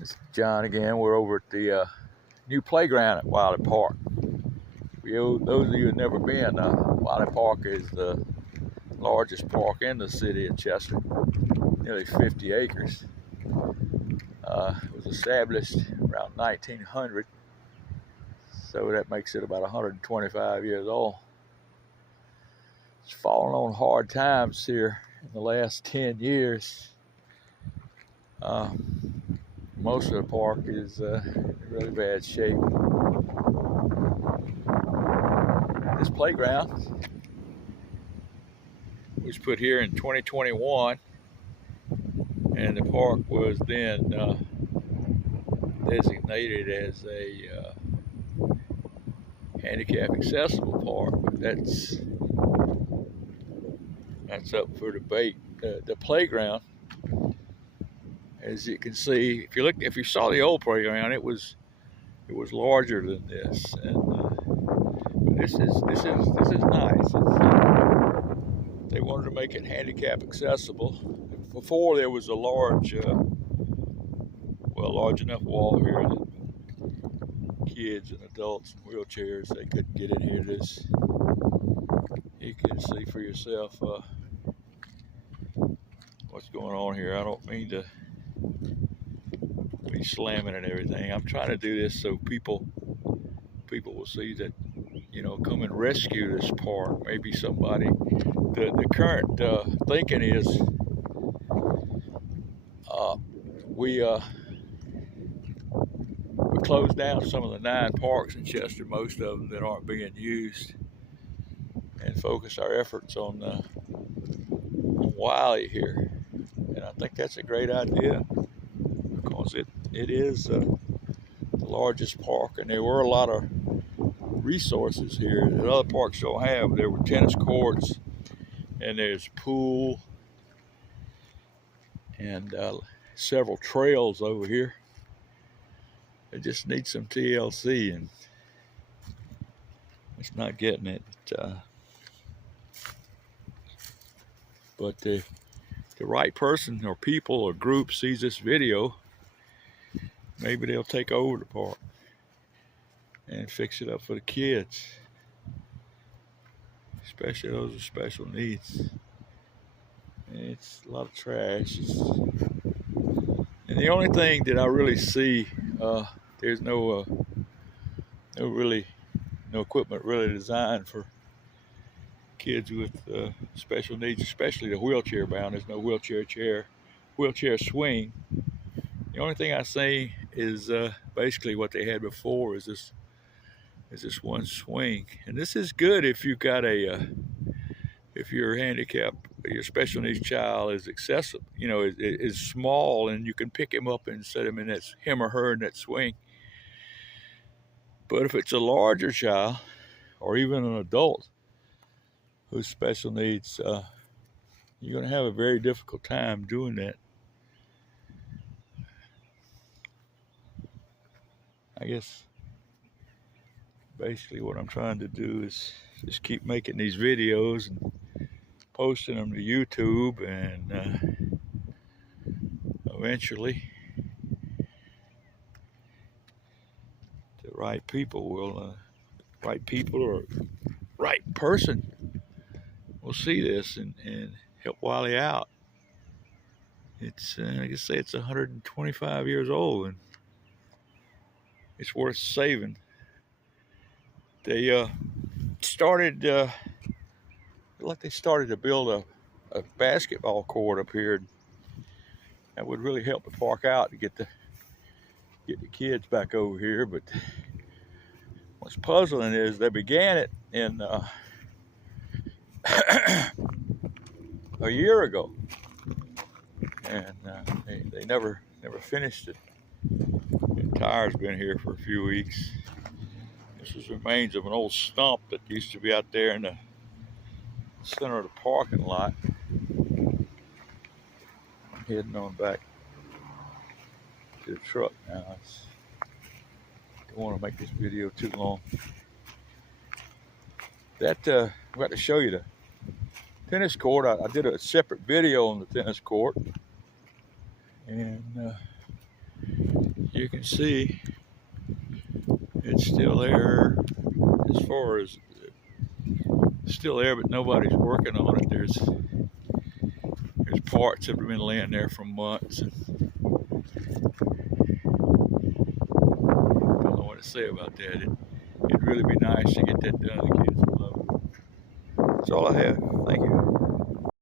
It's John again. We're over at the new playground at Wylie Park. Those of you who've never been, Wylie Park is the largest park in the city of Chester, nearly 50 acres. It was established around 1900, so that makes it about 125 years old. It's fallen on hard times here in the last 10 years. Most of the park is in really bad shape. This playground was put here in 2021, and the park was then designated as a handicap accessible park. But that's up for debate. The playground, as you can see, if you saw the old playground, it was larger than this, and this is nice. They wanted to make it handicap accessible. Before, there was a large enough wall here that kids and adults in wheelchairs, they couldn't get in here. You can see for yourself what's going on here. I don't mean to be slamming and everything. I'm trying to do this so people will see that, come and rescue this park. Maybe somebody. The current thinking is we closed down some of the 9 parks in Chester, most of them that aren't being used, and focus our efforts on Wylie here. And I think that's a great idea, because it is the largest park, and there were a lot of resources here that other parks don't have. There were tennis courts, and there's pool, and several trails over here. They just need some TLC, and it's not getting it. But the right person or people or group sees this video, maybe they'll take over the park and fix it up for the kids, especially those with special needs. And it's a lot of trash. And the only thing that I really see, there's no equipment really designed for kids with special needs, especially the wheelchair bound. There's no wheelchair swing. The only thing I see is basically what they had before is this one swing. And this is good if you've got if you're handicapped, your special needs child is accessible, is small, and you can pick him up and set him or her in that swing. But if it's a larger child, or even an adult who's special needs, you're going to have a very difficult time doing that. I guess basically what I'm trying to do is just keep making these videos and posting them to YouTube, and eventually the right people or right person will see this and help Wylie out. It's I guess say it's 125 years old, and it's worth saving. They started to build a basketball court up here. That would really help the park out to get the kids back over here. But what's puzzling is they began it in a year ago, and they never finished it. The tire's been here for a few weeks. This is remains of an old stump that used to be out there in the center of the parking lot. I'm heading on back to the truck now. Don't want to make this video too long. I'm about to show you the tennis court. I did a separate video on the tennis court, and you can see it's still there as far as still there, but nobody's working on it. There's parts that have been laying there for months. And don't know what to say about that. It'd really be nice to get that done. The kids would love it. That's all I have. Thank you.